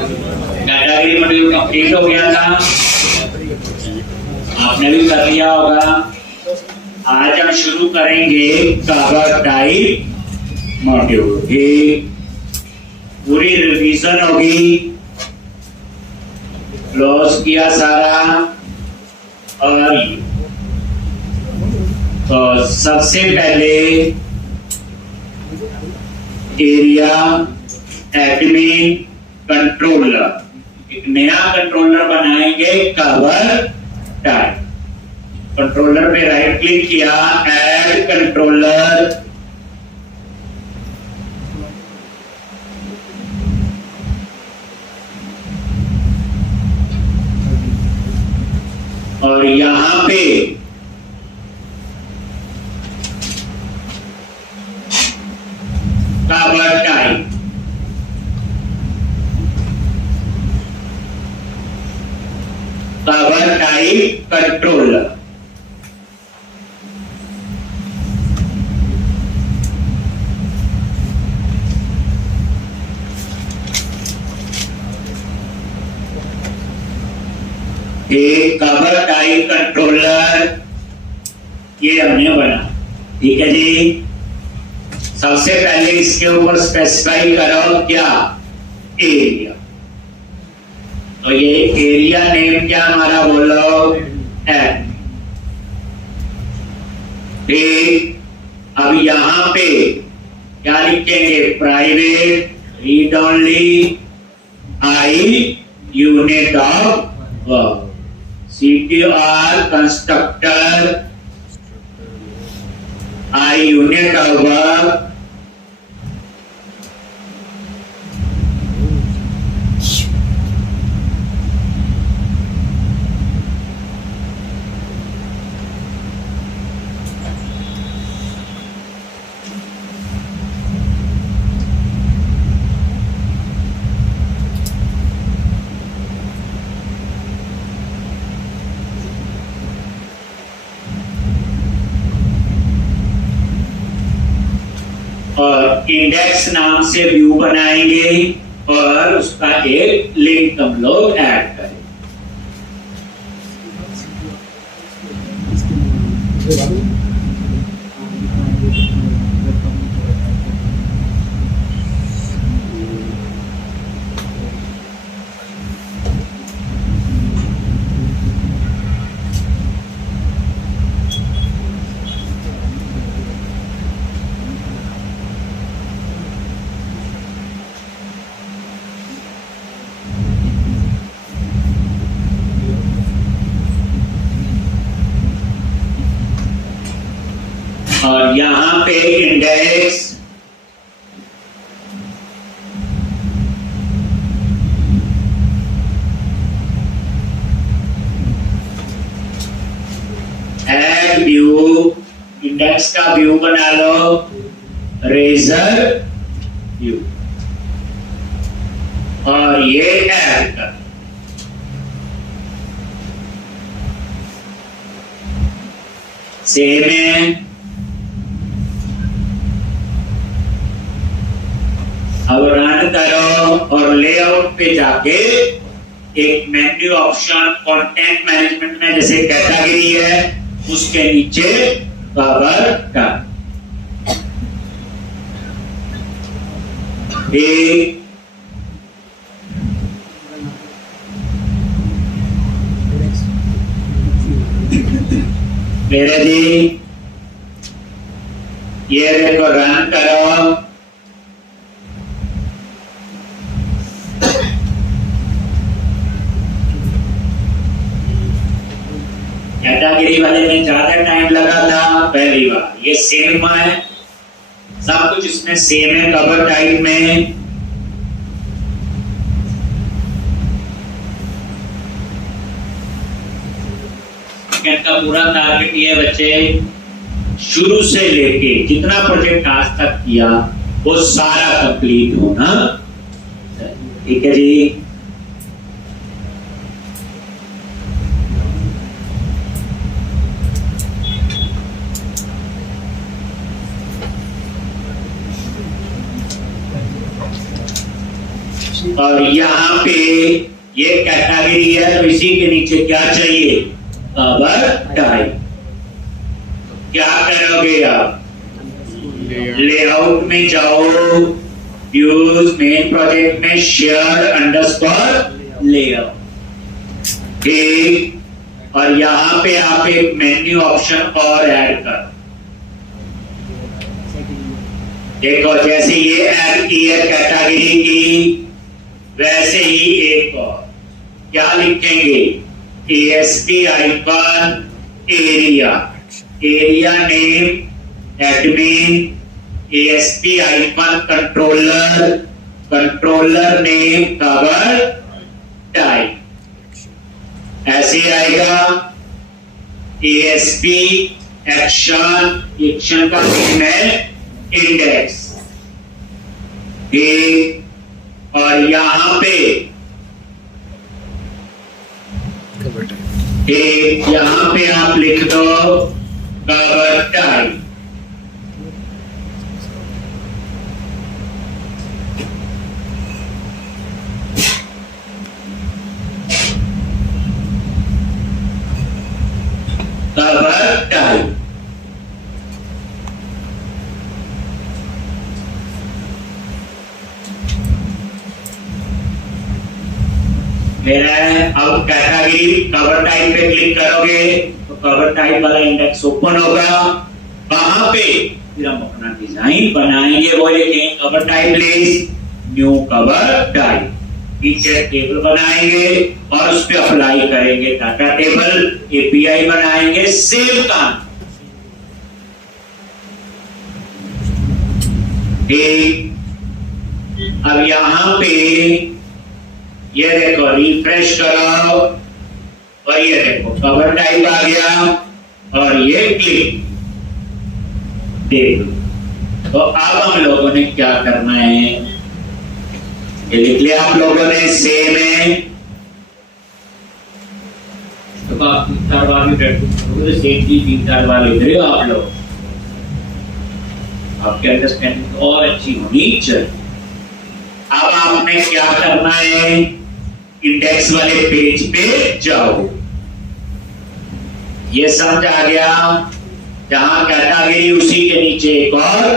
Category module complete हो गया था, आपने भी कर लिया होगा। आज हम शुरू करेंगे कवर टाइप मॉड्यूल की पूरी रिवीजन होगी, क्लोज किया सारा। और तो सबसे पहले एरिया एडमिन कंट्रोलर, एक नया कंट्रोलर बनाएंगे कवर टाइप। कंट्रोलर पे राइट क्लिक किया, ऐड कंट्रोलर, और यहां पे cover type, cover type controller. एक कवर टाइप कंट्रोलर ये हमने बना, ठीक है जी। सबसे पहले इसके ऊपर स्पेसिफाई करो क्या, एरिया। तो ये एरिया नेम क्या हमारा बोलो, एड। अब यहां पे क्या लिखेंगे, private read only I unit of work, CTR constructor I unit of work. और इंडेक्स नाम से व्यू बनाएंगे और उसका एक लिंक हम लोग ऐड करेंगे। और यहां पे इंडेक्स ऐड व्यू, इंडेक्स का व्यू बना लो, रेजर व्यू, और ये ऐड कर। सेम है। अब रन करो और लेआउट पे जाके एक मेन्यू ऑप्शन कंटेंट मैनेजमेंट में जैसे कैटेगरी है उसके नीचे कवर टाइप, मेरे जी ये देखो, रन करो। कैटेगरी वाले में ज्यादा टाइम लगा था पहली बार, ये सेम है, सब कुछ इसमें सेम है। कवर टाइप में का पूरा टारगेट ये बच्चे शुरू से लेके जितना प्रोजेक्ट आज तक किया वो सारा कंप्लीट होना, ठीक है जी। और यहाँ पे ये कैटेगरी है, तो इसी के नीचे क्या चाहिए, कवर टाइप। क्या करोगे आप, लेआउट में जाओ, यूज मेन प्रोजेक्ट में शेयर अंडरस्कोर लेआउट, ठीक। और यहां पे आप एक मेन्यू ऑप्शन और ऐड कर, देखो जैसे ये ऐड की है कैटेगरी की, वैसे ही एक और क्या लिखेंगे, ASP icon area, area name admin, ASP icon controller, controller name cover type, ऐसे आएगा। ASP एक्शन, एक्शन का नेम है इंडेक्स, ठीक। और यहां पे यहां पे आप लिख दो कवर टाइप, कवर टाइप। मेरा है, अब कैटेगरी कवर टाइप पे क्लिक करोगे तो कवर टाइप वाला इंडेक्स ओपन होगा। वहां पे फिर हम अपना डिजाइन बनाएंगे, वो लिखेंगे cover type list, new cover type, नीचे टेबल बनाएंगे और उस पर अप्लाई करेंगे डाटा टेबल, API बनाएंगे, सेव काम। अब यहां पे ये देखो रिफ्रेश करो और ये देखो कवर टाइप आ गया और ये क्लिक, देखो। तो अब हम लोगों ने क्या करना है, ये लिख लिया आप लोगों ने, सेम है तो आप 3-4 बार भी प्रैक्टिस करोगे, सेम चीज 3-4 बार लिख रहे हो आप लोग, आपकी अंडरस्टैंडिंग और अच्छी होनी चाहिए। अब आपने क्या करना है, इंडेक्स वाले पेज पे जाओ, ये समझ आ गया, जहां कैटेगरी उसी के नीचे एक और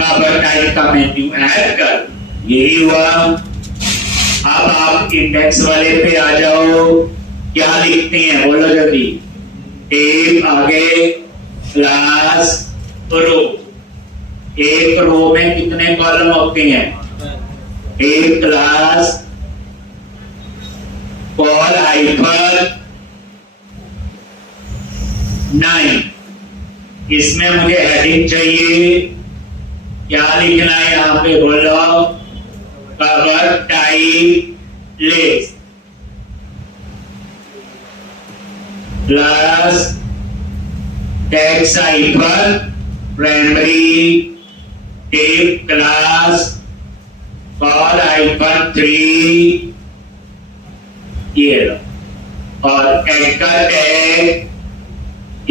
कवर टाइप का मेन्यू ऐड कर, यही हुआ। अब आप इंडेक्स वाले पे आ जाओ, क्या लिखते हैं बोलो जल्दी, टेब आगे क्लास रो, एक रो में कितने कॉलम होते हैं, एक क्लास कॉल हाइफन 9, इसमें मुझे हेडिंग चाहिए, क्या लिखना है यहां पे बोलो, cover type list plus text hyphen primary tab class call hyphen 3, ये और एंकर टैग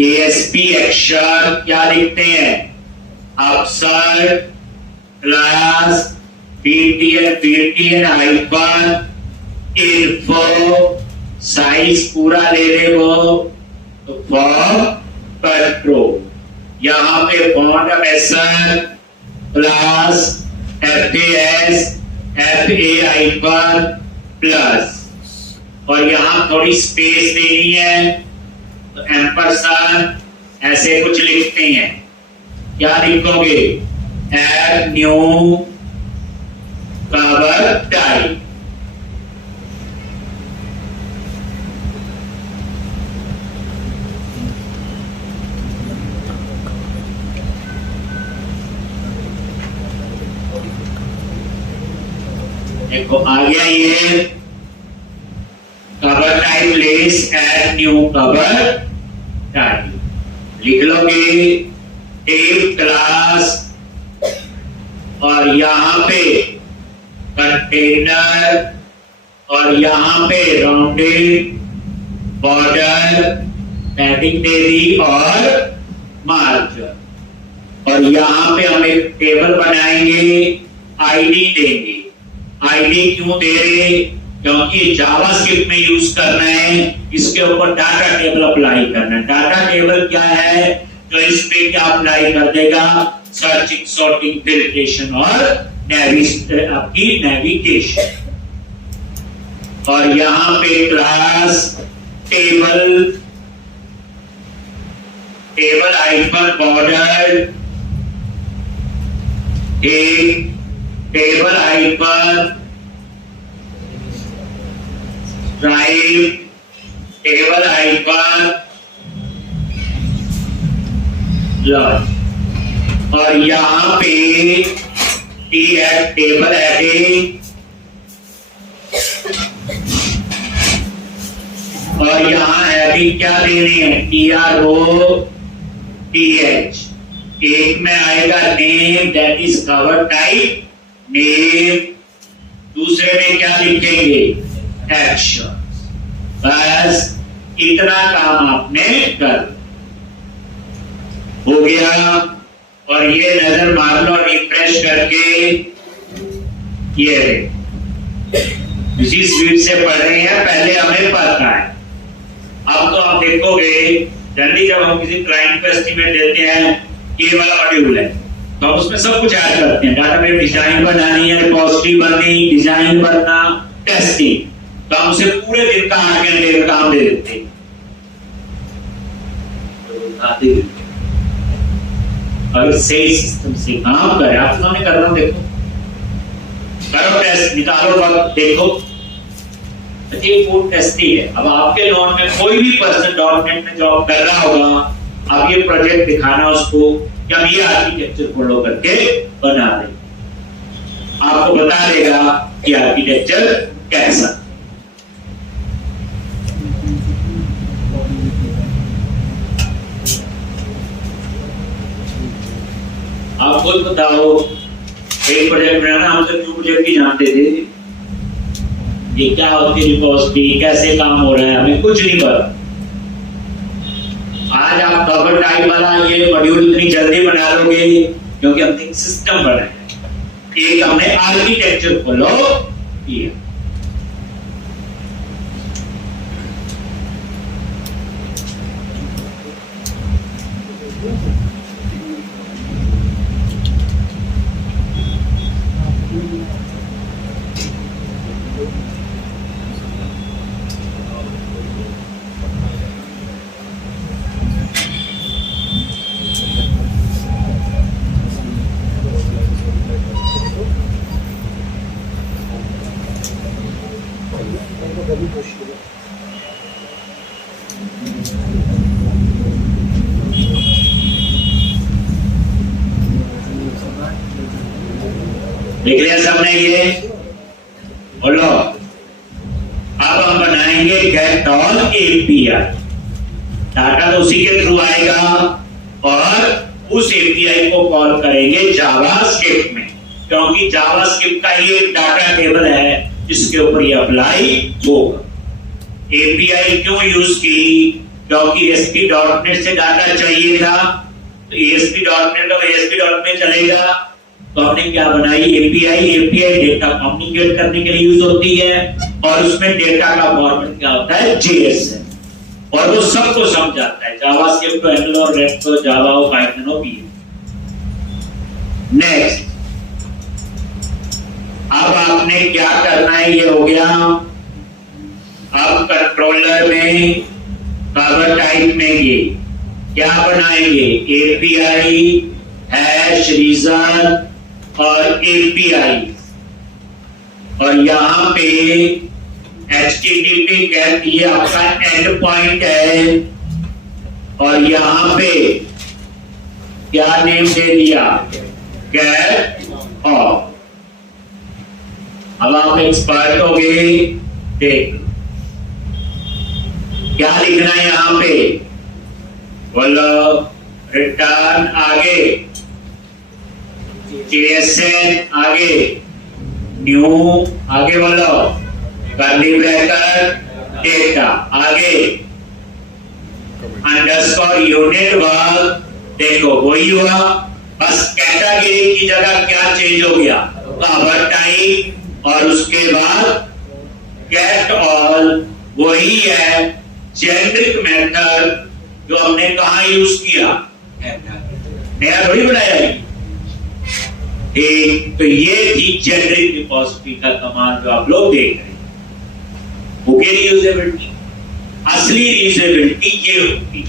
ASP एक्शन, क्या लिखते हैं, अफसर class BTN hyphen info, size पूरा ले ले वो तो फॉर्म कंट्रोल, यहां पे font Acer class FAS FA hyphen plus, और यहां थोड़ी स्पेस देनी है तो एम्परसेंड ऐसे कुछ लिखते हैं, क्या लिखोगे, ऐड न्यू कवर टाइप, देखो आ गया ये cover type list, add new cover type, लिख लोगे टेब क्लास और यहां पे कंटेनर और यहां पे राउंडेड बॉर्डर पैडिंग दे दी और मार्जिन, और यहां पे हम एक टेबल बनाएंगे, आईडी देंगे, आईडी क्यों दे रहे, क्योंकि जावास्क्रिप्ट में यूज करना है, इसके ऊपर डाटा टेबल अप्लाई करना है। डाटा टेबल क्या है, जो इस पे क्या अप्लाई कर देगा, सर्चिंग, सॉर्टिंग, फिल्ट्रेशन और आपकी नेविगेशन। और यहां पे क्लास टेबल आइकन बॉर्डर, एक table icon right, table icon left, और यहां पे टेबल हेडिंग, और यहां हेडिंग क्या देनी है, TROTH। एक में आएगा name, that is cover type name, दूसरे में क्या लिखेंगे, एक्शन। बस इतना काम आपने कर हो गया। और ये नजर मार लो, रिफ्रेश करके, ये इसी स्पीड से पढ़ रहे हैं, पहले हमें पता है। अब तो आप देखोगे जल्दी, जब हम किसी क्लाइंट को एस्टीमेट देते हैं, ये वाला मॉड्यूल है, तो हम उसमें सब कुछ ऐड करते हैं। डाटाबेस डिजाइन बनानी है, रिपोजिटरी बननी, डिजाइन बनना, टेस्टिंग, तो हम उसे पूरे दिन का 8 घंटे का काम दे देते हैं। अगर सही सिस्टम से काम करे, आप सामने कर रहा हूं, देखो करो टेस्ट, निकालो वक्त, देखो ये फूड टेस्टिंग है। अब आपके नोट में कोई भी पर्सन डॉटनेट में जॉब कर रहा होगा, आप ये प्रोजेक्ट दिखाना उसको कि हम ये आर्किटेक्चर फॉलो करके बना रहे, आपको बता देगा कि आर्किटेक्चर कैसा। आप खुद बताओ, एक प्रोजेक्ट बनाना, हम तो न्यू प्रोजेक्ट ही जानते थे, ये क्या होती है रिपोजिटरी, कैसे काम हो रहा है, हमें कुछ नहीं पता। आज आप कवर टाइप वाला ये मॉड्यूल इतनी जल्दी बना लोगे क्योंकि हमने एक सिस्टम बनाया, एक हमने आर्किटेक्चर फॉलो किया। देख लिया सबने ये, बोलो। अब हम बनाएंगे गेट ऑल एपीआई। डाटा तो उसी के थ्रू आएगा और उस एपीआई को कॉल करेंगे जावास्क्रिप्ट में, क्योंकि जावास्क्रिप्ट का ये एक डाटा टेबल है जिसके ऊपर ये अप्लाई होगा। एपीआई क्यों यूज की, क्योंकि ASP.NET से डाटा चाहिए था, तो ASP.NET और ASP.NET चलेगा, तो हमने क्या बनाई एपीआई। एपीआई डेटा कम्युनिकेट करने के लिए यूज होती है और उसमें डेटा का फॉर्मेट क्या होता है, JSON, और वो सबको समझाता है, जावास्क्रिप्ट, एंगुलर, रेक्ट, जावा, पाइथन और पीएचपी। नेक्स्ट, अब आपने क्या करना है, ये हो गया। अब कंट्रोलर में कवर टाइप में ये क्या बनाएंगे, एपीआई हैश रीजन और एपीआई, और यहां पे HTTP गेट, ये आपका एंड पॉइंट है, और यहां पे क्या नेम दे दिया, गेट ऑफ। अब आप एक्सपर्ट हो गए, देख क्या लिखना है यहां पे, बोलो रिटर्न, आगे JSON, आगे न्यू, आगे बोलो कर्ली ब्रैकेट, डेटा, आगे अंडरस्कोर यूनिट वर्क। देखो वही हुआ, बस कैटेगरी की जगह क्या चेंज हो गया, कवर टाइप और उसके बाद गेट ऑल, वही है जेनरिक मेथड जो हमने कहा यूज किया, नया थोड़ी बनाया है। तो ये थी जेनरिक रिपोजिटरी का कमांड जो आप लोग देख रहे हैं। वो क्या रीयूजेबिलिटी, असली रीयूजेबिलिटी ये होती।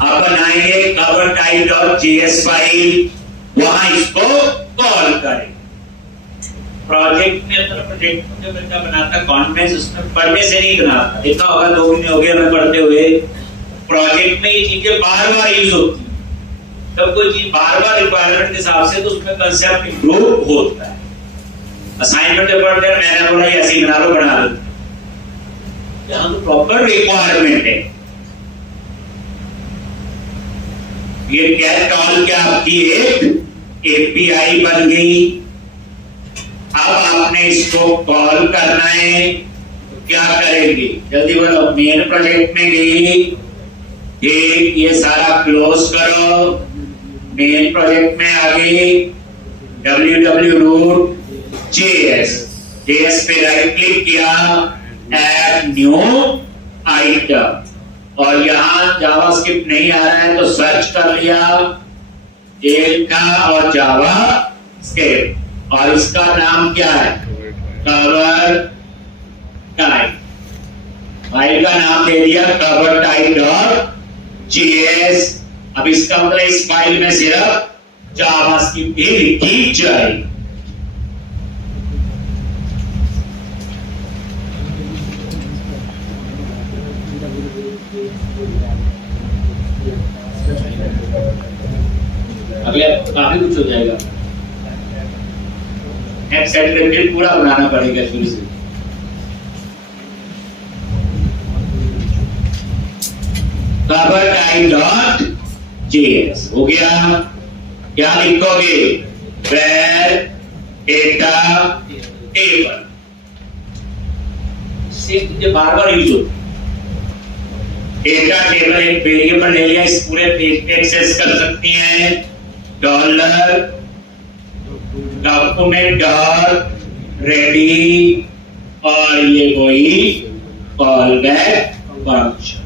अब बनाएंगे cover type dot JS file, वहां इसको कॉल करें। प्रोजेक्ट में अपना प्रोजेक्ट में बच्चा बनाता कॉन्फ्रेंस, उसमें पढ़ने से नहीं बनाता। देखा होगा 2 महीने हो गए मैं पढ़ते हुए। प्रोजेक्ट में ये चीजें बार बार यूज होती है, तब कोई चीज बार बार रिक्वायरमेंट के हिसाब से तो उसमें कंसेप्ट इंप्रूव होता है। असाइनमेंट में पढ़ते हैं, मैंने बोला ऐसे ही बना लो, बना लो, यहां तो प्रॉपर रिक्वायरमेंट है। ये गेट ऑल क्या आपकी एक एपीआई बन गई। अब आपने इसको कॉल करना है, तो क्या करेंगे जल्दी बोलो। मेन प्रोजेक्ट में गई, ये सारा क्लोज करो, मेन प्रोजेक्ट में आ गई, www.js, js पे राइट क्लिक किया, ऐड न्यू आइटम, और यहां जावास्क्रिप्ट नहीं आ रहा है तो सर्च कर लिया जेल का और जावा स्क्रिप्ट, और इसका नाम क्या है, कवर टाइप। फाइल का नाम दे दिया कवर टाइप डॉट जेएस। अब इसका मतलब इस फाइल में सिर्फ जावास्क्रिप्ट ही लिखी जाएगी। अगले काफी कुछ हो जाएगा, नेक्स्ट सेट करके पूरा बनाना पड़ेगा शुरू से। कवर टाइप डॉट जेएस हो गया। क्या लिखोगे, वेर डेटा टेबल, से बार बार यूज होती। डेटा टेबल एक वेरिएबल ले लिया, इस पूरे पेज पे एक्सेस कर सकती हैं। डॉलर डॉक्यूमेंट डॉट रेडी, और ये वही कॉल बैक फंक्शन।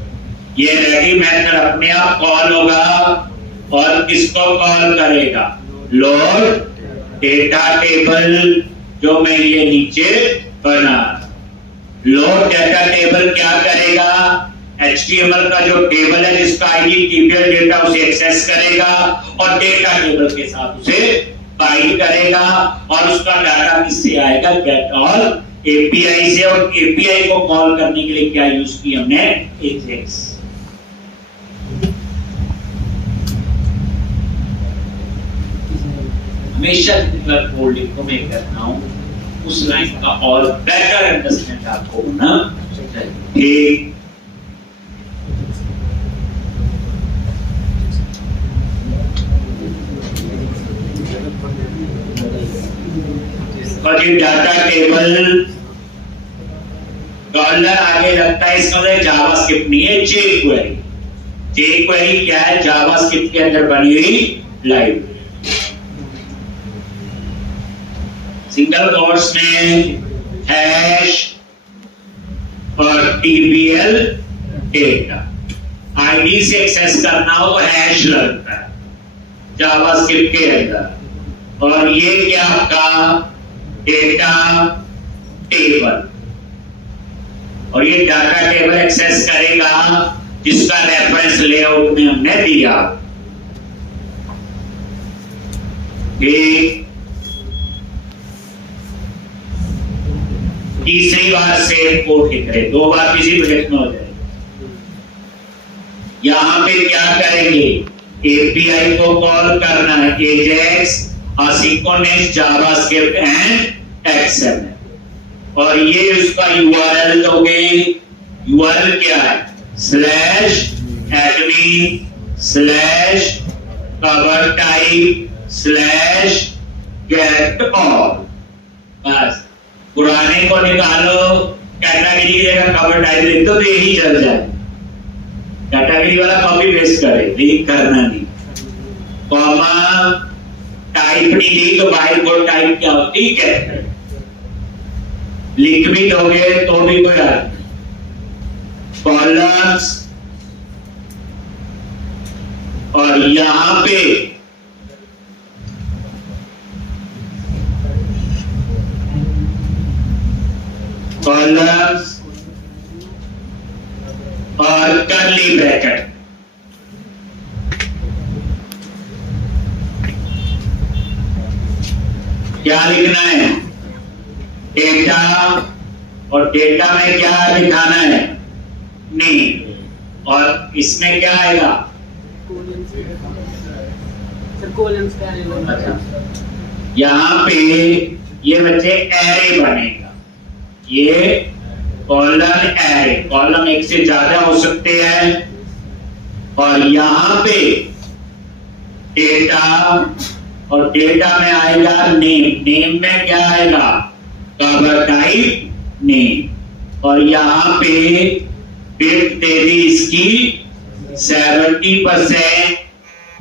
ये रेडी मेथड अपने आप कॉल होगा और किसको कॉल करेगा, लोड डेटा टेबल, जो मैं ये नीचे बना। लोड डेटा टेबल क्या करेगा, HTML का जो टेबल है जिसका आईडी टीपीएल डेटा, उसे एक्सेस करेगा और डेटा टेबल के साथ उसे बाइंड करेगा, और उसका डाटा किससे आएगा, गेट ऑल एपीआई से। और एपीआई को कॉल करने के लिए क्या यूज किया हमने, एजेक्स। हमेशा फोल्डिंग को मैं करता हूं, उस लाइन का और बेटर अंडरस्टैंड आपको होना चाहिए। और ये डाटा टेबल डॉलर आगे लगता है, इसका मतलब जावास्क्रिप्ट नहीं है, जेक्वेरी। जेक्वेरी क्या है, जावास्क्रिप्ट के अंदर बनी हुई लाइब्रेरी। सिंगल कोट्स में हैश और टीबीएल डेटा, आईडी से एक्सेस करना हो तो हैश लगता है जावास्क्रिप्ट के अंदर। और ये क्या आपका डेटा टेबल, और ये डाटा टेबल एक्सेस करेगा जिसका रेफरेंस लेआउट में हमने दिया। तीसरी बार सेव कोड लिख रहे, 2 बार किसी प्रोजेक्ट में हो जाए। यहां पे क्या करेंगे, एपीआई को कॉल करना है, Ajax asynchronous JavaScript and XML, और ये उसका यूआरएल दोगे। यूआरएल क्या है, /admin/cover-type/get-all। बस पुराने को निकालो, कैटेगरी की जगह कवर टाइप लिख दो तो यही चल जाए। कैटेगरी वाला कॉपी पेस्ट करे, लीक करना नहीं। कॉमा टाइप नहीं दी तो बाहर कोड टाइप क्या होती है, लिख भी दोगे तो भी कोई अर्थ नहीं। कॉलम्स और यहां पे कॉलम्स और कर्ली ब्रैकेट। क्या लिखना है, डेटा, और डेटा में क्या लिखाना है, नहीं, और इसमें क्या आएगा, अच्छा, यहाँ पे ये बच्चे एरे बनेगा, ये कॉलम एरे, कॉलम एक से ज्यादा हो सकते हैं, और यहाँ पे डेटा, और डेटा में आएगा नेम, नेम में क्या आएगा, कवर टाइप नेम, और यहाँ पे डेट दे दी इसकी 70%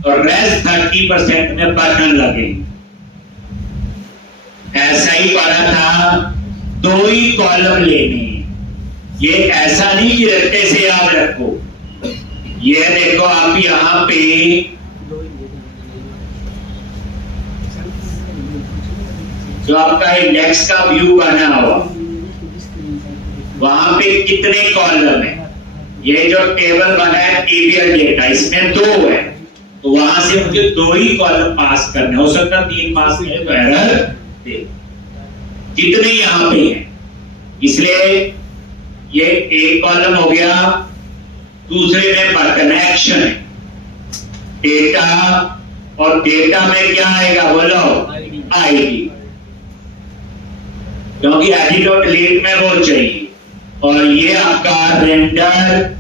और रेस्ट 30% में बटन लगेंगे। ऐसा ही पढ़ा था, 2 ही कॉलम लेने, ये ऐसा नहीं कि रट्टे से याद रखो। ये देखो आप यहाँ पे जो आपका इंडेक्स का व्यू बना हुआ, वहां पे कितने कॉलम है, ये जो टेबल बना है टीबीएल डेटा, इसमें 2 है, तो वहां से मुझे 2 ही कॉलम पास करने, हो सकता 3 पास करें तो एरर दे, जितने यहां पे हैं। इसलिए ये एक कॉलम हो गया, दूसरे में बटन एक्शन है, डेटा, और डेटा में क्या आएगा बोलो, आईडी, क्योंकि एडिट और डिलीट में वो चाहिए, और ये आपका रेंडर,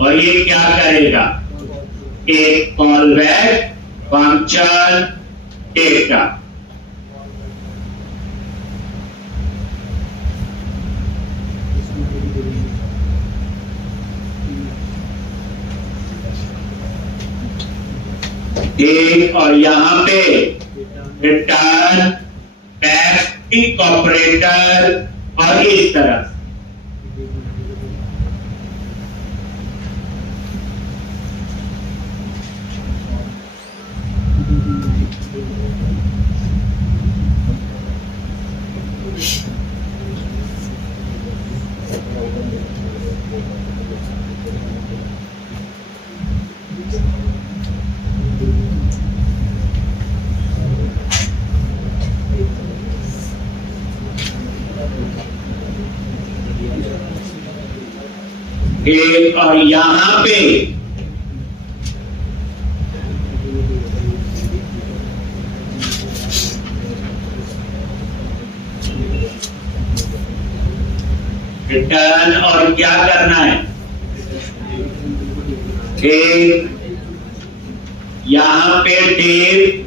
और ये क्या करेगा, एक कॉल बैक फंक्शन डेटा। एक, और यहां पे रिटर्न बैक टिक ऑपरेटर, और इस तरह एक, और यहां पे रिटर्न, और क्या करना है, एक, यहां पे डेट,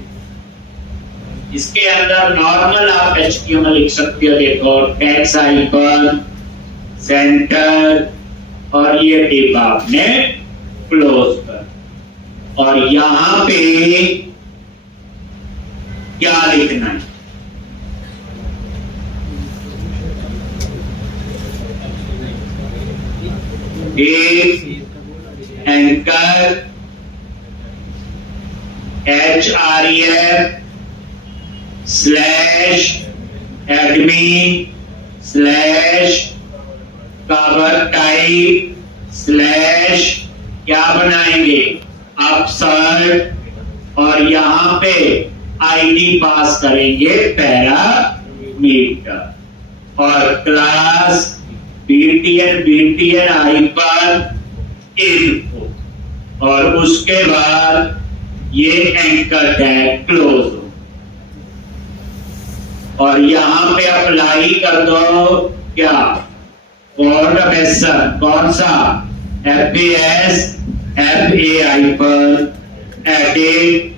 इसके अंदर नॉर्मल आप HTML लिख सकते हो, देखो टैक्स आइकन, सेंटर, और ये टिप आपने क्लोज कर, और यहां पे क्या लिखना है, एंकर href/admin/ कवर टाइप / क्या बनाएंगे, अपसर्ट, और यहां पे आईडी पास करेंगे पैरामीटर, और क्लास btn हाइपर इनपुट, और उसके बाद ये एंकर टैग क्लोज हो, और यहां पे अप्लाई कर दो क्या, कोड मेथड, कौन सा, FAS FAI पर एडिट,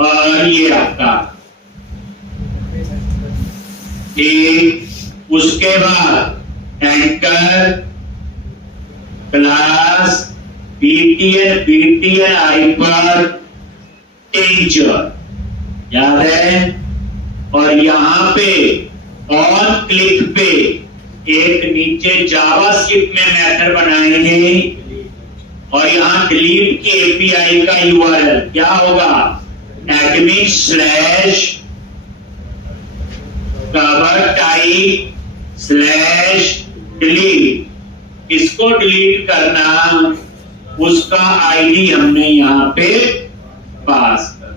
और ये आपका उसके बाद anchor class BTN BTN hyper tincture, याद है। और यहां पे ऑन क्लिक पे एक नीचे जावास्क्रिप्ट में मेथड बनाएंगे और यहां डिलीट के एपीआई का यूआरएल क्या होगा, admin / कवर टाइप / डिलीट। किसको डिलीट करना, उसका आईडी हमने यहां पे पास कर।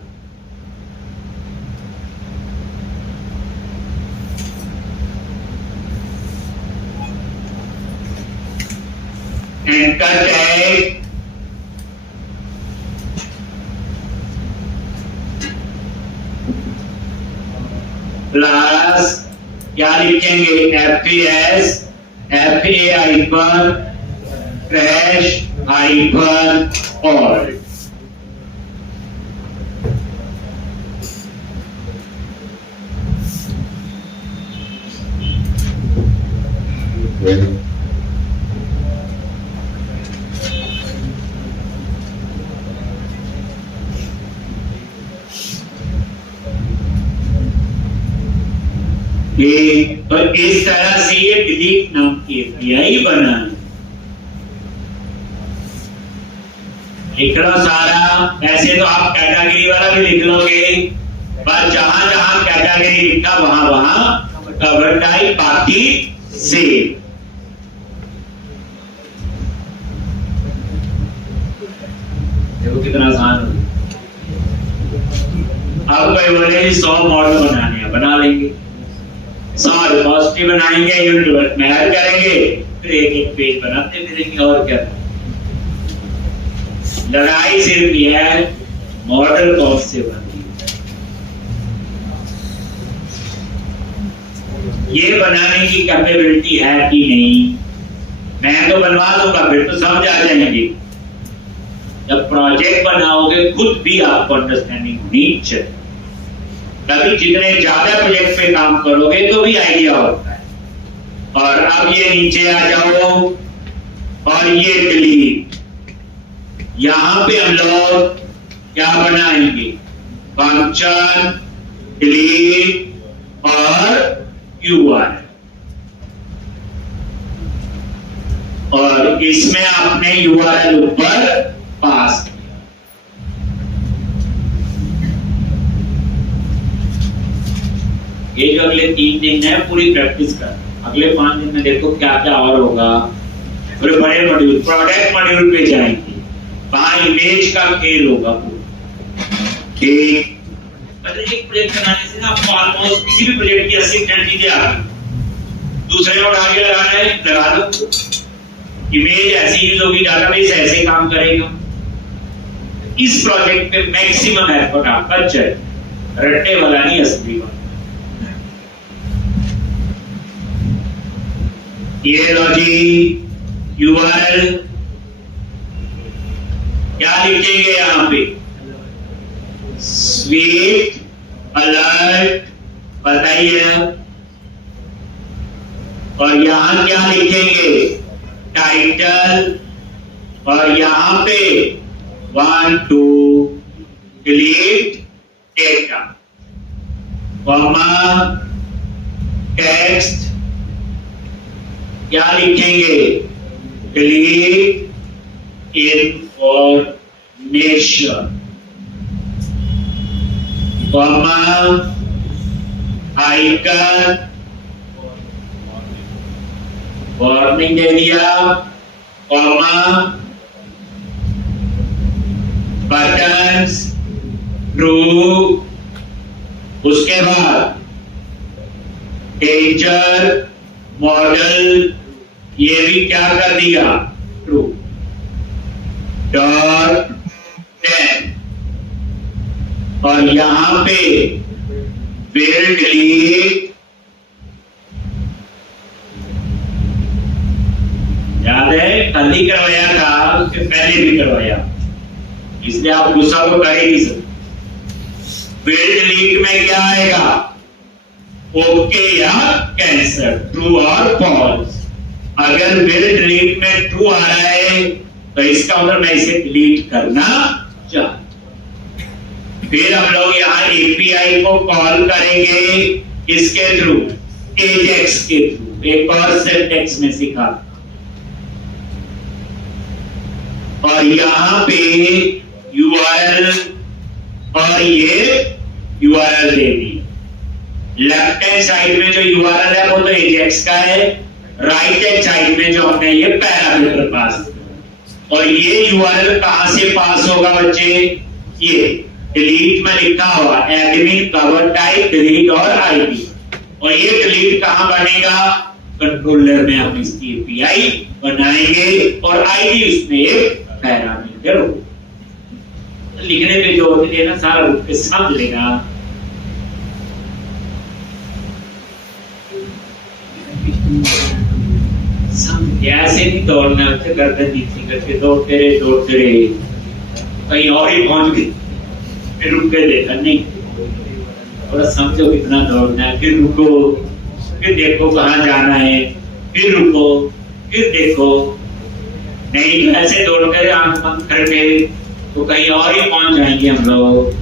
एंटर टैग प्लस क्या लिखेंगे, FAS FA hyper crash hyper alt. तो इस तरह से ये डिलीट नाम की एपीआई बना है। लिख लो सारा, ऐसे तो आप कैटेगरी वाला भी लिख लोगे, पर जहां जहां कैटेगरी लिखा वहां वहां कवर टाइप बाकी सेव। देखो कितना आसान है। अब कोई बोले 100 मॉडल बनाने हैं, बना लेंगे। 100 रिपोजिटरी बनाएंगे, यूनिट में ऐड करेंगे, फिर एक एक पेज बनाते फिरेंगे। और क्या, लड़ाई सिर्फ यह है मॉडल कौन से बने। ये बनाने की कैपेबिलिटी है कि नहीं, मैं तो बनवा दूंगा, फिर तो समझ आ जाएंगे। जब प्रोजेक्ट बनाओगे खुद भी आपको अंडरस्टैंडिंग होनी चाहिए, तभी जितने ज्यादा प्रोजेक्ट पे काम करोगे तो भी आइडिया होता है। और अब ये नीचे आ जाओ और ये डिलीट, यहां पे हम लोग क्या बनाएंगे, फंक्शन डिलीट और यूआरएल। और इसमें आपने यूआरएल ऊपर पास किया। ये जो अगले 3 दिन है पूरी प्रैक्टिस कर, अगले 5 दिन में देखो क्या क्या और होगा। फिर बड़े मॉड्यूल प्रोडक्ट मॉड्यूल पे जाएंगे, वहां इमेज का खेल होगा ठीक। एक प्रोजेक्ट बनाने से ना आपको ऑलमोस्ट किसी भी प्रोजेक्ट की 80% चीजें आ गई। दूसरे को आगे लगाना है, लगा दो। इमेज ऐसी यूज होगी, डाटाबेस ऐसे काम करेगा। इस प्रोजेक्ट पे मैक्सिमम एफर्ट आपका चाहिए, रट्टे वाला नहीं, असली वाला। ये लो जी यूआरएल क्या लिखेंगे यहां पे, स्वीट अलर्ट पता ही है। और यहां क्या लिखेंगे, टाइटल। और यहां पे 1 2 डिलीट डेटा, कॉमा टेक्स्ट क्या लिखेंगे, delete information, comma icon warning दे दिया, कॉमा बटन्स ट्रू। उसके बाद टेंचर मॉडल ये भी क्या कर दिया, ट्रू। डॉट 10 और यहां पे विल डिलीट, याद है कल ही करवाया था, उसके पहले भी करवाया, इसलिए आप गुस्सा को कर ही नहीं सकते। विल डिलीट में क्या आएगा, ओके या कैंसर, ट्रू और फॉल्स। अगर विल डिलीट में ट्रू आ रहा है तो इसका मतलब मैं इसे डिलीट करना चाहता। फिर हम लोग यहाँ एपीआई को कॉल करेंगे इसके थ्रू, एजेक्स के थ्रू। एक और सिंटैक्स में सीखा। और यहाँ पे यूआरएल और ये यूआरएल दे दी। लेफ्ट हैंड साइड में जो यूआरएल है वो तो एजेक्स का है, राइट हैंड साइड में जो हमने ये पैरामीटर पास। और ये यूआरएल कहां से पास होगा बच्चे? ये डिलीट में लिखा हुआ एडमिन कवर टाइप डिलीट और आईडी। और ये डिलीट कहां बनेगा? कंट्रोलर में हम इसकी एपीआई बनाएंगे और आईडी उसमें एक पैरामीटर हो। लिखने पे जो होते हैं ना सारा रूप पे समझ लेना। ऐसे नहीं दौड़ना, गर्दन नीचे करके दौड़ते रहे कहीं और ही पहुंच गए, फिर रुक के देखा नहीं। थोड़ा समझो कितना दौड़ना है, फिर रुको, फिर देखो कहाँ जाना है, फिर रुको, फिर देखो। नहीं तो ऐसे दौड़ते आंख बंद करके तो कहीं और ही पहुंच जाएंगे हम लोग।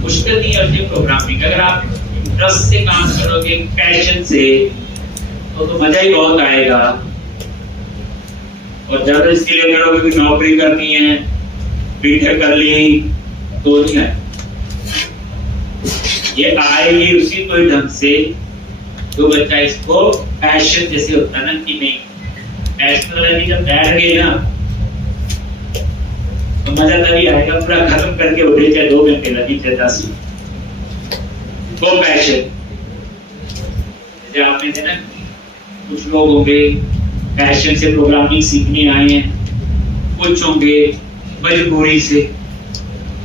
मुश्किल नहीं है प्रोग्रामिंग, अगर आप इंटरेस्ट से काम करोगे, पैशन से, तो मजा ही बहुत आएगा। और जब इसके लिए करोगे कि नौकरी करनी है, बीटेक कर ली तो नहीं है, ये आएगी उसी कोई ढंग से जो बच्चा इसको पैशन जैसे होता है ना कि नहीं, पैशन वाला जब बैठ गए ना तो मजा तभी आएगा। पूरा खत्म करके उठे, चाहे 2 घंटे लगे चाहे 10। वो पैशन जैसे आपने थे ना, कुछ लोग होंगे पैशन से प्रोग्रामिंग सीखने आए हैं, कुछ होंगे मजबूरी से।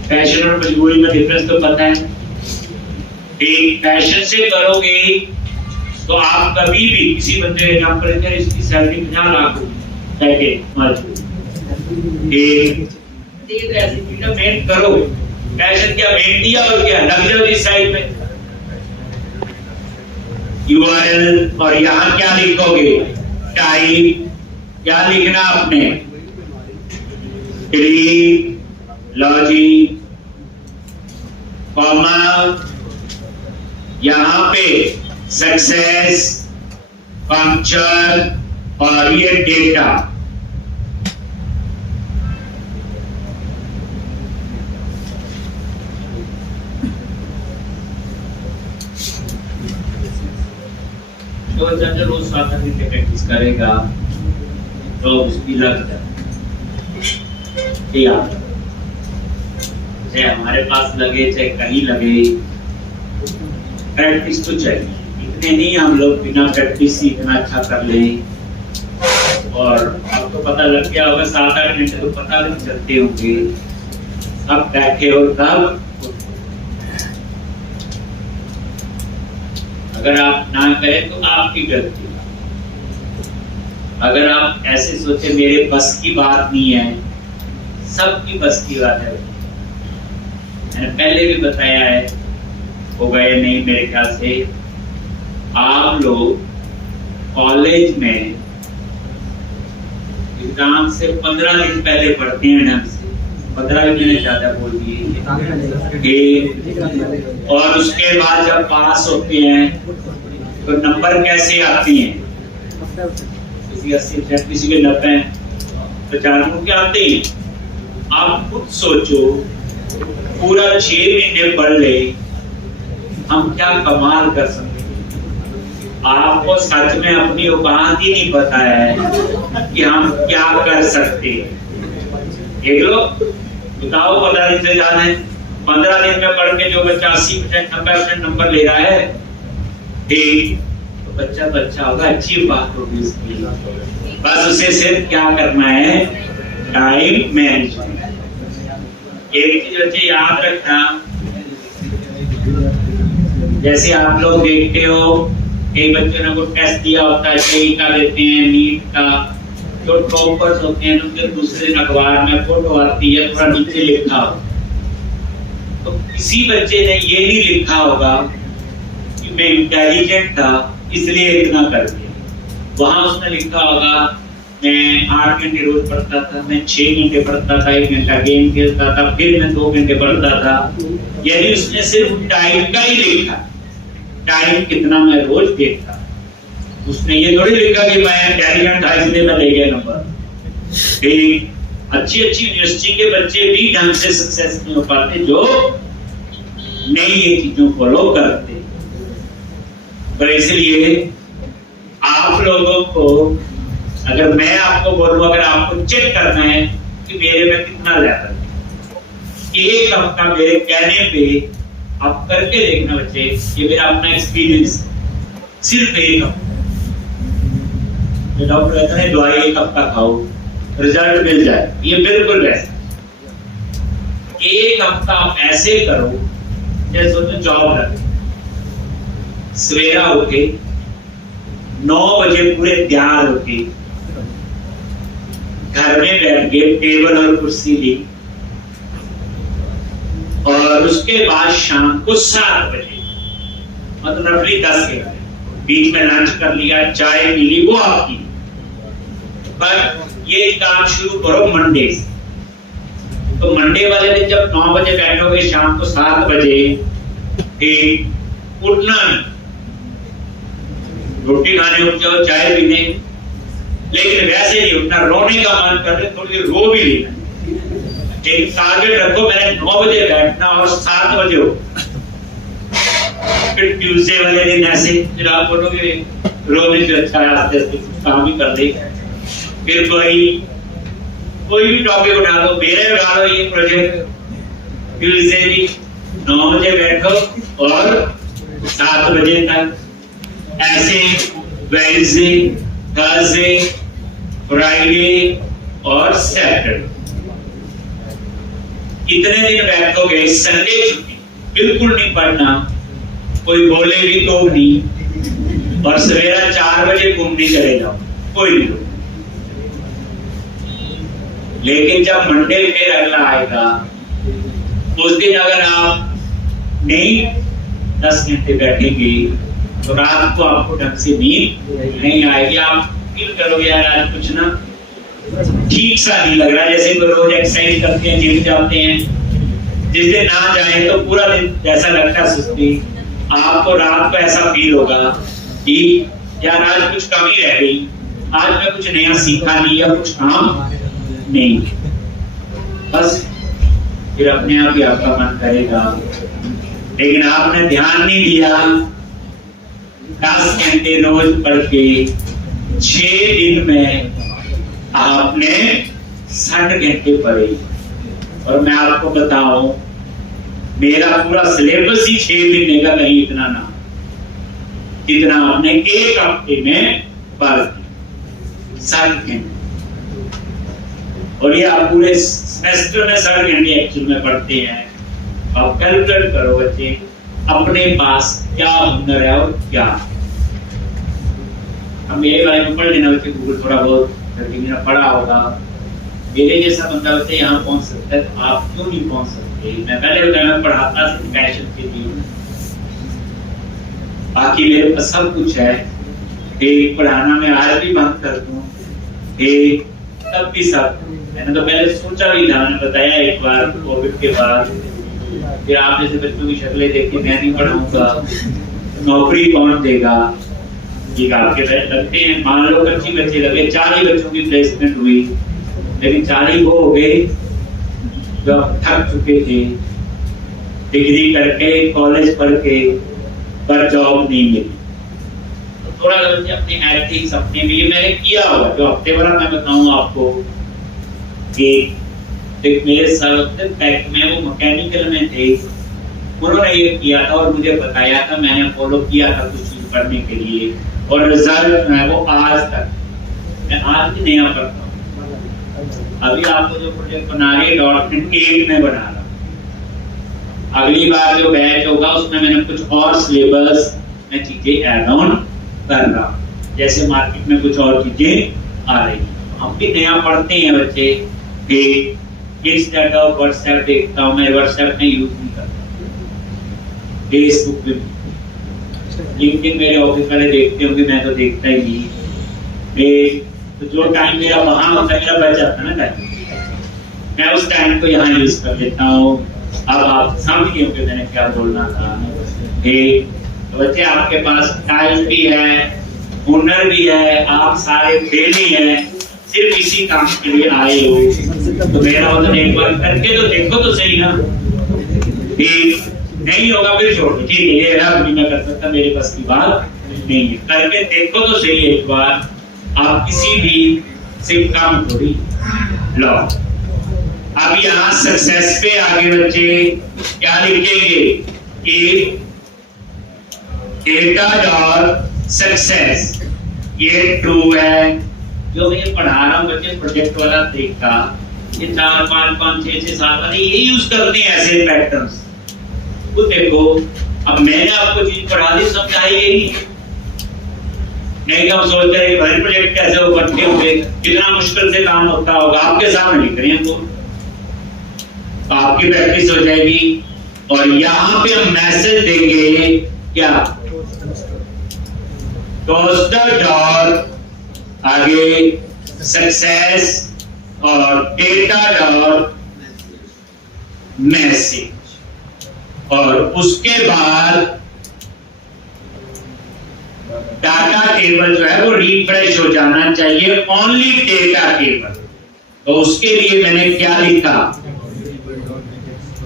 पैशन और मजबूरी में डिफरेंस तो पता है। एक पैशन से करोगे तो आप कभी भी किसी बंदे के काम करेंगे, इसकी सैलरी 50 लाख होगी, मेहनत करो। पैशन क्या मेहनत दिया और क्या लग जाओ इस साइड में। यूआरएल और यहाँ क्या लिखोगे? टाइप क्या लिखना आपने? डिलीट लॉजिक कॉमा, यहाँ पे सक्सेस फंक्शन और ये डेटा। तो जब रोज 7 घंटे प्रैक्टिस करेगा तो उसकी लग जाए। चाहे हमारे पास लगे चाहे कहीं लगे, प्रैक्टिस तो चाहिए। इतने नहीं हम लोग बिना प्रैक्टिस ही इतना अच्छा कर ले। और आपको पता लग गया होगा 7-8 घंटे तो पता नहीं चलते होंगे, अब बैठे और तब। अगर आप ना करें तो आपकी गलती। अगर आप ऐसे सोचे मेरे बस की बात नहीं है, सबकी बस की बात है। मैंने पहले भी बताया है, होगा या नहीं मेरे ख्याल से, आप लोग कॉलेज में एग्जाम से 15 दिन पहले पढ़ते हैं ढंग से। 15 दिन ज्यादा बोल दिए। और उसके बाद जब पास होते हैं तो नंबर कैसे आती हैं? किसी 80% किसी के 90 95 के आते हैं। आप खुद सोचो, पूरा 6 महीने पढ़ ले, हम क्या कमाल कर सकते। आपको सच में अपनी औकात ही नहीं पता है कि हम क्या कर सकते। देख लो, बताओ 15 दिन से ज्यादा है। 15 दिन में पढ़ के जो बच्चा 80% 90% नंबर ले रहा है, ठीक, तो बच्चा होगा, अच्छी बात होगी उसकी। बस उसे सिर्फ क्या करना है, टाइम मैनेजमेंट। एक चीज बच्चे याद रखना, जैसे आप लोग देखते हो कई बच्चों ने को टेस्ट दिया होता है, जेईई का देते हैं, नीट का, जो टॉपर्स होते हैं उनके दूसरे दिन अखबार में फोटो आती है, थोड़ा नीचे लिखा हो। तो किसी बच्चे ने ये नहीं लिखा होगा कि मैं इंटेलिजेंट था इसलिए इतना कर दिया। वहां उसने लिखा होगा मैं 8 घंटे रोज पढ़ता था, मैं 6 घंटे पढ़ता था, 1 घंटा गेम खेलता था, फिर मैं 2 घंटे पढ़ता था। यदि उसने सिर्फ टाइम का ही लिखा, टाइम कितना मैं रोज देखता, उसने ये थोड़ी लिखा कि मैं इंटेलिजेंट था इसलिए मैं ले गया नंबर। अच्छी अच्छी यूनिवर्सिटी के बच्चे भी ढंग से सक्सेस नहीं हो पाते जो नहीं ये चीजों फॉलो करते। पर इसलिए आप लोगों को, अगर मैं आपको बोलूं, अगर आपको चेक करना है कि मेरे में कितना लेवल, एक हफ्ता मेरे कहने पे आप करके देखना बच्चे, ये मेरा अपना एक्सपीरियंस, सिर्फ एक हफ्ता। डॉक्टर कहते हैं दवाई 1 हफ्ता खाओ, रिजल्ट मिल जाए, ये बिल्कुल वैसा। 1 हफ्ता आप ऐसे करो जैसे तो जॉब लगे, सवेरा उठे 9 बजे पूरे तैयार होके घर में बैठ के टेबल और कुर्सी ली, और उसके बाद शाम को 7 बजे, मतलब रफली 10 के बजे, बीच में लंच कर लिया, चाय पी ली, वो आपकी। पर ये काम शुरू करो मंडे से। तो मंडे वाले दिन जब 9 बजे बैठोगे, शाम को 7 बजे फिर उठना नहीं, रोटी खाने उठ जाओ, चाय पीने, लेकिन वैसे नहीं उठना, रोने का मन कर रहे थोड़ी देर रो भी लेना। एक टारगेट रखो, मैंने 9 बजे बैठना और 7 बजे हो। फिर ट्यूसडे वाले दिन ऐसे फिर आप बोलोगे रोने से अच्छा है आस्ते आस्ते काम ही कर दे। फिर कोई भी टॉपिक उठा लो, मेरे उठा लो ये प्रोजेक्ट, ट्यूसडे भी 9 बजे बैठो और 7 बजे तक, ऐसे वेडनेसडे, थर्सडे, फ्राइडे और सैटरडे, इतने दिन बैठोगे। संडे छुट्टी, बिल्कुल नहीं पढ़ना, कोई बोले भी तो नहीं, और सवेरा 4 बजे घूमने चले जाओ, कोई नहीं। लेकिन जब मंडे फिर अगला आएगा, उस दिन अगर आप नहीं 10 घंटे बैठेंगे तो रात को आपको ढंग से नींद नहीं आएगी। आप फील करोगे यार आज कुछ ना ठीक सा नहीं लग रहा, जैसे कोई रोज एक्सरसाइज करते हैं, जिम जाते हैं, जिस दिन ना जाए तो पूरा दिन जैसा लगता है सुस्ती। आपको रात को ऐसा फील होगा कि यार आज कुछ कमी रह गई, आज मैं कुछ नया सीखा नहीं या कुछ काम नहीं। बस फिर अपने आप ही आपका मन करेगा, लेकिन आपने ध्यान नहीं दिया। 10 घंटे रोज पढ़ के 6 दिन में आपने 60 घंटे पढ़े। और मैं आपको बताऊं, मेरा पूरा सिलेबस ही 6 महीने का नहीं, इतना ना, जितना आपने 1 हफ्ते में पढ़ 60 घंटे। और ये आप पूरे सेमेस्टर में 60 घंटे एक्चुअल में पढ़ते हैं। आप कैलकुलेट करो बच्चे, अपने पास क्या हुनर है और क्या। अब मेरे बारे में पढ़ लेना बच्चे, गूगल थोड़ा बहुत करके मेरा पढ़ा होगा। मेरे जैसा बंदा बच्चे यहाँ पहुंच सकता है, तो आप क्यों नहीं पहुंच सकते? मैं पहले बताया, मैं पढ़ाता सिर्फ पैशन के लिए, बाकी मेरे पास सब कुछ है। पढ़ाना मैं आज भी बंद कर दूं, तब भी सब। मैंने तो पहले सोचा भी था, मैंने बताया एक बार कोविड के बाद, फिर आप जैसे बच्चों की शक्लें देखी, मैं नहीं पढ़ाऊंगा, नौकरी कौन देगा? ये आपके लगते हैं, मान लो 25 बच्चे लगे, 40 बच्चों की प्लेसमेंट हुई, लेकिन 40 वो हो गए जो थक चुके थे, डिग्री करके, कॉलेज पढ़ के, पर जॉब नहीं मिली। तो थोड़ा अपने एथिक्स अपने भी मैंने किया हुआ, जो हफ्ते भर मैं बताऊं आपको कि एक मेरे साथ पैक में वो मैकेनिकल में थे, उन्होंने ये किया था और मुझे बताया था, मैंने फॉलो किया था कुछ चीज करने के लिए, और रिजल्ट है वो आज तक मैं आज भी नया करता हूँ। अभी आपको जो प्रोजेक्ट बना रही है .8 में बना रहा, अगली बार जो बैच होगा उसमें मैंने कुछ और सिलेबस में चीजें ऐड ऑन कर रहा, जैसे मार्केट में कुछ और चीजें आ रही। हम भी नया पढ़ते हैं बच्चे। इंस्टाग्राम व्हाट्सएप देखता हूँ मैं, व्हाट्सएप में यूज नहीं करता, फेसबुक पे, लिंक्डइन मेरे ऑफिस वाले देखते होंगे, मैं तो देखता ही नहीं। तो जो टाइम मेरा वहां होता है बच जाता ना टाइम, मैं उस टाइम को यहाँ यूज कर लेता हूँ। अब आप समझ गए कि मैंने क्या बोलना था। तो बच्चे आपके पास टाइम भी है, हुनर भी है, आप सारे फेली हैं, सिर्फ इसी काम के लिए आए हो। तो मेरा मतलब एक बार करके तो देखो तो सही ना, ठीक नहीं होगा फिर छोड़ दो, ठीक है ये है मैं कर सकता, मेरे पास की बात नहीं है, करके देखो तो सही एक बार। आप किसी भी से काम थोड़ी लो। अब यहाँ सक्सेस पे आगे बच्चे क्या लिखेंगे कि डेटा डॉट सक्सेस, ये ट्रू है। जो मैं पढ़ा रहा हूँ बच्चे प्रोजेक्ट वाला तरीका, ये 4 5 5 6 6 7 वाले ये यूज करते हैं ऐसे पैटर्न्स। वो देखो अब मैंने आपको चीज पढ़ा दी, समझाई गई नहीं, हम सोचते हैं घर प्रोजेक्ट कैसे वो करते होंगे, कितना मुश्किल से काम होता होगा, आपके सामने लिख रहे हैं वो, तो आपकी प्रैक्टिस हो जाएगी। और यहाँ पे हम मैसेज देंगे क्या, टोस्टर डॉट आगे सक्सेस और डेटा डॉट मैसेज, और उसके बाद डाटा टेबल जो है वो रिफ्रेश हो जाना चाहिए, ओनली डेटा टेबल। तो उसके लिए मैंने क्या लिखा,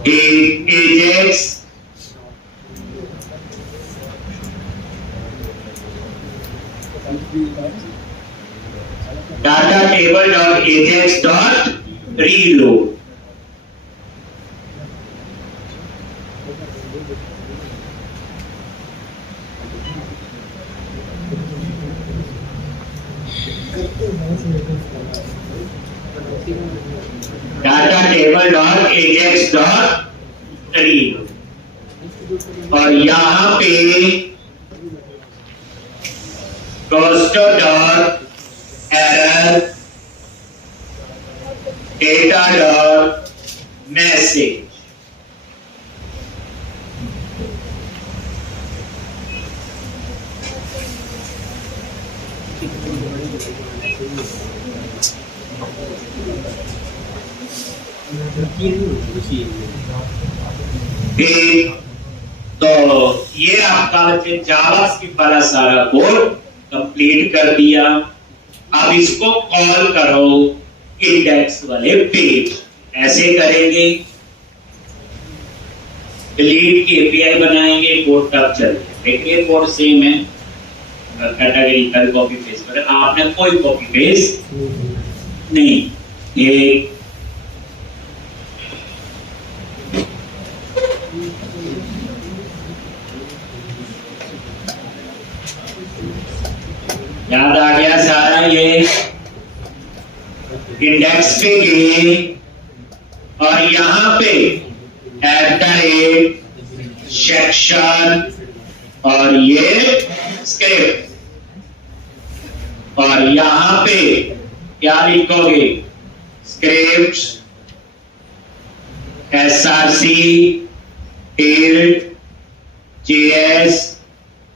Ajax data table dot Ajax dot reload. Data table dot Ajax dot read, और यहां पे toaster dot error data dot message. तो ये आपका बच्चे जावास्क्रिप्ट वाला सारा कोड कंप्लीट कर दिया। अब इसको कॉल करो इंडेक्स वाले पेज, ऐसे करेंगे, डिलीट की एपीआई बनाएंगे, कोड तब चलेगा। देखिए कोड सेम है, कैटेगरी का कॉपी पेस्ट करें, आपने कोई कॉपी पेस्ट नहीं, ये याद आ गया सारा। ये इंडेक्स पे गए और यहां पे सेक्शन और ये स्क्रिप्ट, और यहां पे क्या लिखोगे, स्क्रिप्ट src टिल्ड js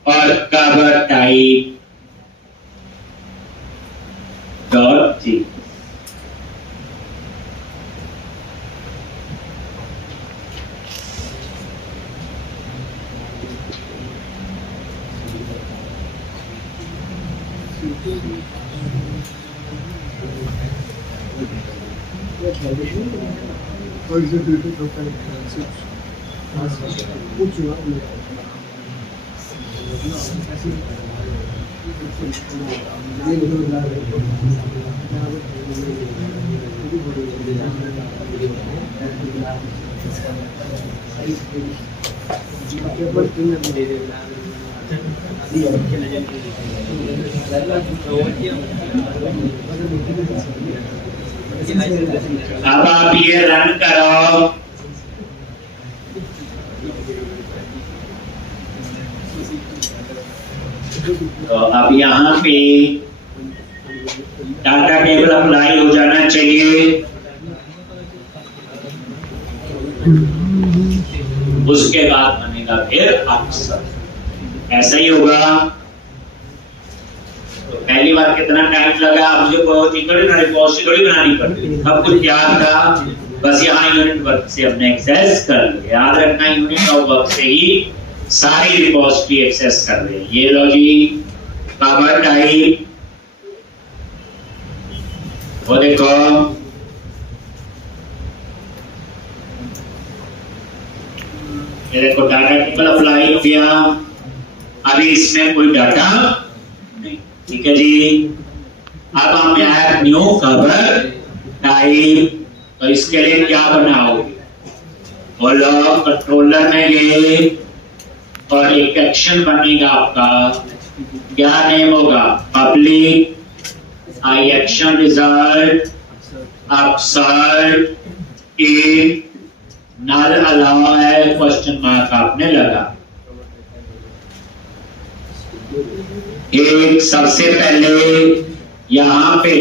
और कवर टाइप डॉट जी। अब आप ये रन करो, तो अब यहाँ पे डाटा टेबल अप्लाई हो जाना चाहिए। उसके बाद बनेगा फिर अक्सर, ऐसा ही होगा। तो पहली बार कितना टाइम लगा, मुझे कोई चीज थोड़ी ना रिपोजिटरी थोड़ी बनानी पड़ती, सब कुछ याद था, बस यहाँ यूनिट वर्क से हमने एक्सेस कर लिया। याद रखना यूनिट ऑफ वर्क से ही सारी रिपोजिटरी एक्सेस कर रहे हैं। ये लो जी कवर टाइप, वो देखो ये देखो डाटा टेबल अप्लाई हो गया, अभी इसमें कोई डाटा नहीं, ठीक है जी। अब हम ऐड न्यू कवर टाइप, तो इसके लिए क्या बनाओगे, बोलो कंट्रोलर में ये, और एक एक्शन बनेगा आपका, क्या नेम होगा, पब्लिक आई एक्शन रिजल्ट अपसर्ट इन नल अलाउ है, क्वेश्चन मार्क आपने लगा। एक सबसे पहले यहाँ पे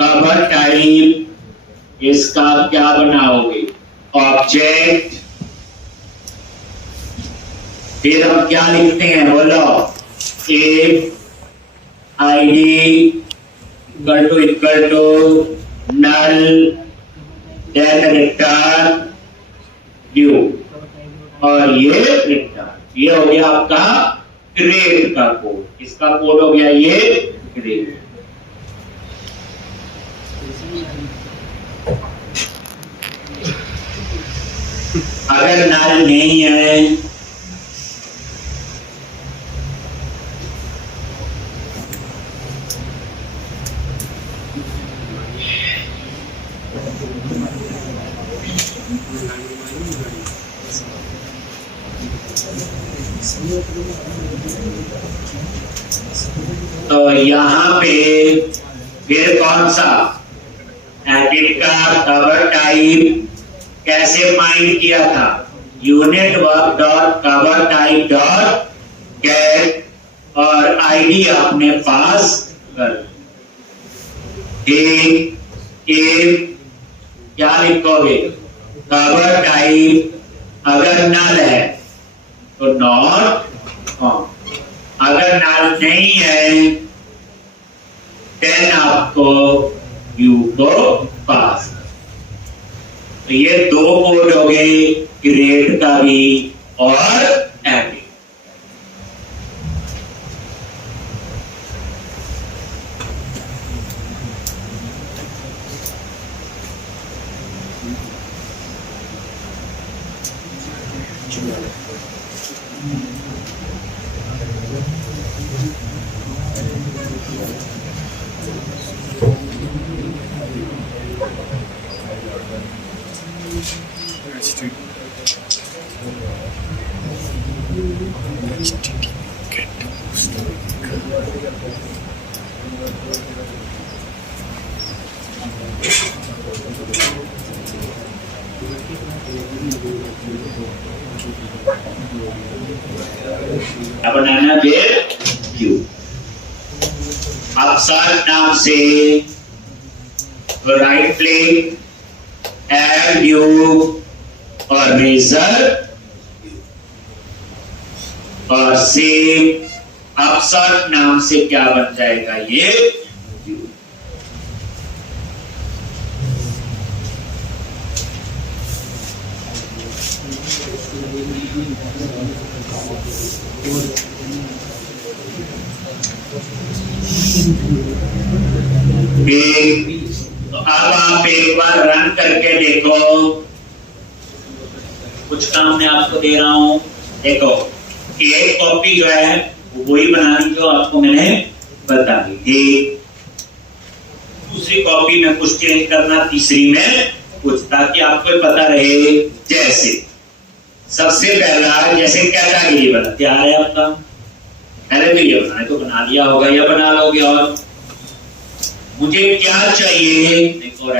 कवर टाइप, इसका क्या बनाओगे, ऑब्जेक्ट, फिर हम क्या लिखते हैं, बोलो एक ID equal to null then return new, और ये रिटर्न, ये हो गया आपका क्रिएट का कोड, इसका कोड हो गया ये क्रिएट। अगर नल नहीं है तो यहाँ पे फिर कौन सा एडिट का कवर टाइप कैसे फाइंड किया था, unit work dot cover type dot gate, और आईडी अपने पास कर, क्या लिखोगे, कवर टाइप अगर नल है तो नॉट ऑन, अगर नल नहीं है देन आपको यू को पास। तो ये दो कोड हो गए, क्रिएट का भी और एडिट। बनाना व्यू, अपसर्ट नाम से राइट क्लिक, ऐड व्यू और मेजर और सेव, अपसर्ट नाम से क्या बन जाएगा ये व्यू। तो अब आप एक बार रन करके देखो, कुछ काम मैं आपको दे रहा हूं, देखो एक कॉपी जो है वही बनानी जो आपको मैंने बता दी, दूसरी कॉपी में कुछ चेंज करना, तीसरी में कुछ, ताकि आपको पता रहे। जैसे सबसे पहला जैसे कैटेगरी बना, तैयार है आपका, पहले तो ये बनाए तो बना लिया होगा या बना लोगे, और मुझे क्या चाहिए देखो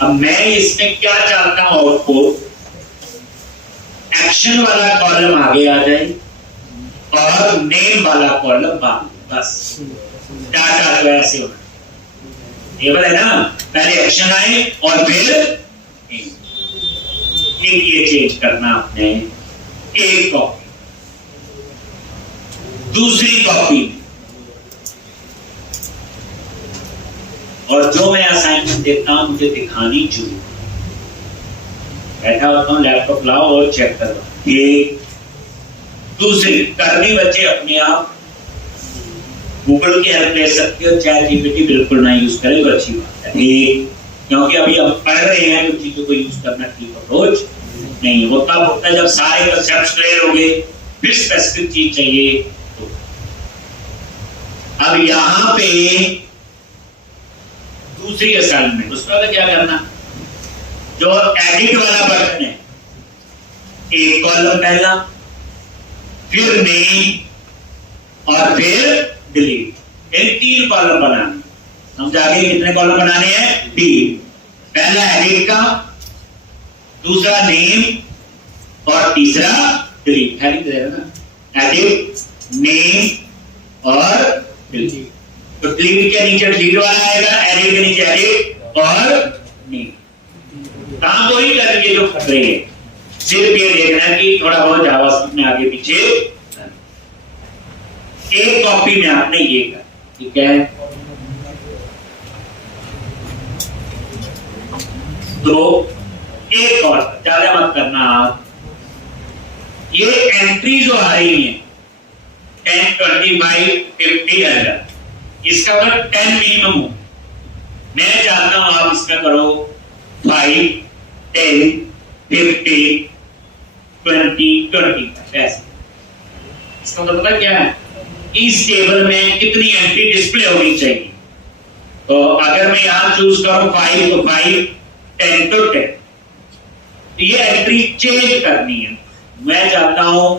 अब मैं इसमें क्या चाहता हूं, आउटपुट एक्शन वाला कॉलम आगे आ जाए और नेम वाला कॉलम बाहर, बस डाटा तो ऐसे होना। टेबल है ना, पहले एक्शन आए और फिर एक ये चेंज करना आपने, एक कॉपी दूसरी कॉपी, और जो मैं असाइनमेंट देता हूं मुझे दिखानी जरूर। बैठा होता हूं, लैपटॉप लाओ और चेक करो। ये दूसरी करनी बच्चे अपने आप गूगल की हेल्प ले सकते हो, चैट जीपीटी बिल्कुल ना यूज करें तो अच्छी बात है। क्योंकि अभी हम पढ़ रहे हैं तो चीजों को यूज करना ठीक अप्रोच नहीं होता। होता जब सारे कंसेप्ट क्लियर हो गए फिर स्पेसिफिक चीज चाहिए तो। अब यहां पे दूसरी असाइनमेंट, उसमें क्या करना, जो एडिट वाला बटन है, एक कॉलम पहला, फिर नेम और फिर डिलीट, इन 3 कॉलम बनाने। समझा गए कितने कॉलम बनाने हैं? 3। पहला एडिट का, दूसरा नेम और तीसरा डिलीट। एडिट, नेम और डिलीट। तो डिलीट के नीचे डिलीट वाला आएगा, एडिट के नीचे एडिट और नेम। काम तो ही कर रही है जो कर रही है, सिर्फ ये देखना है कि थोड़ा बहुत जावास्क्रिप्ट में आगे पीछे। एक कॉपी में आपने ये कर, ठीक है। तो एक और ज्यादा मत करना आप। ये एंट्री जो आ रही है 10, 25, 50 अंदर, इसका अगर 10 मिनिमम हो, मैं चाहता हूं आप इसका करो 5, 10, 50, 20, 25 ऐसे। इसका मतलब क्या है, इस टेबल में कितनी एंट्री डिस्प्ले होनी चाहिए। तो अगर मैं यहां चूज करूं 5 तो 5, 10 तो 10, ये एंट्री चेंज करनी है। मैं चाहता हूं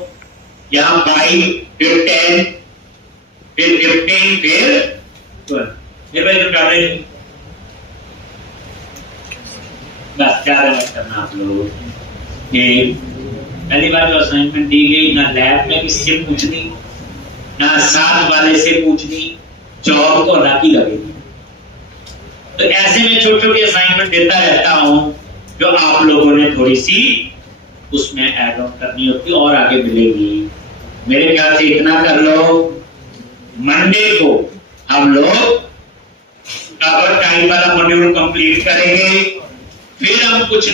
यहां 5, फिर 10, फिर 15, फिर 12। ये भाई तो कर रहे हैं, बस ज्यादा मत करना आप लोग। ये पहली बार जो असाइनमेंट दी गई, ना लैब में किसी से पूछनी, ना साथ वाले से पूछनी, जॉब तो राखी लगेगी। तो ऐसे में छोटी छोटी असाइनमेंट देता रहता हूं जो आप लोगों ने थोड़ी सी उसमें ऐड ऑन करनी होती और आगे मिलेगी। मेरे ख्याल से इतना कर लो। मंडे को हम लोग कवर टाइम वाला मॉड्यूल कंप्लीट करेंगे, फिर हम कुछ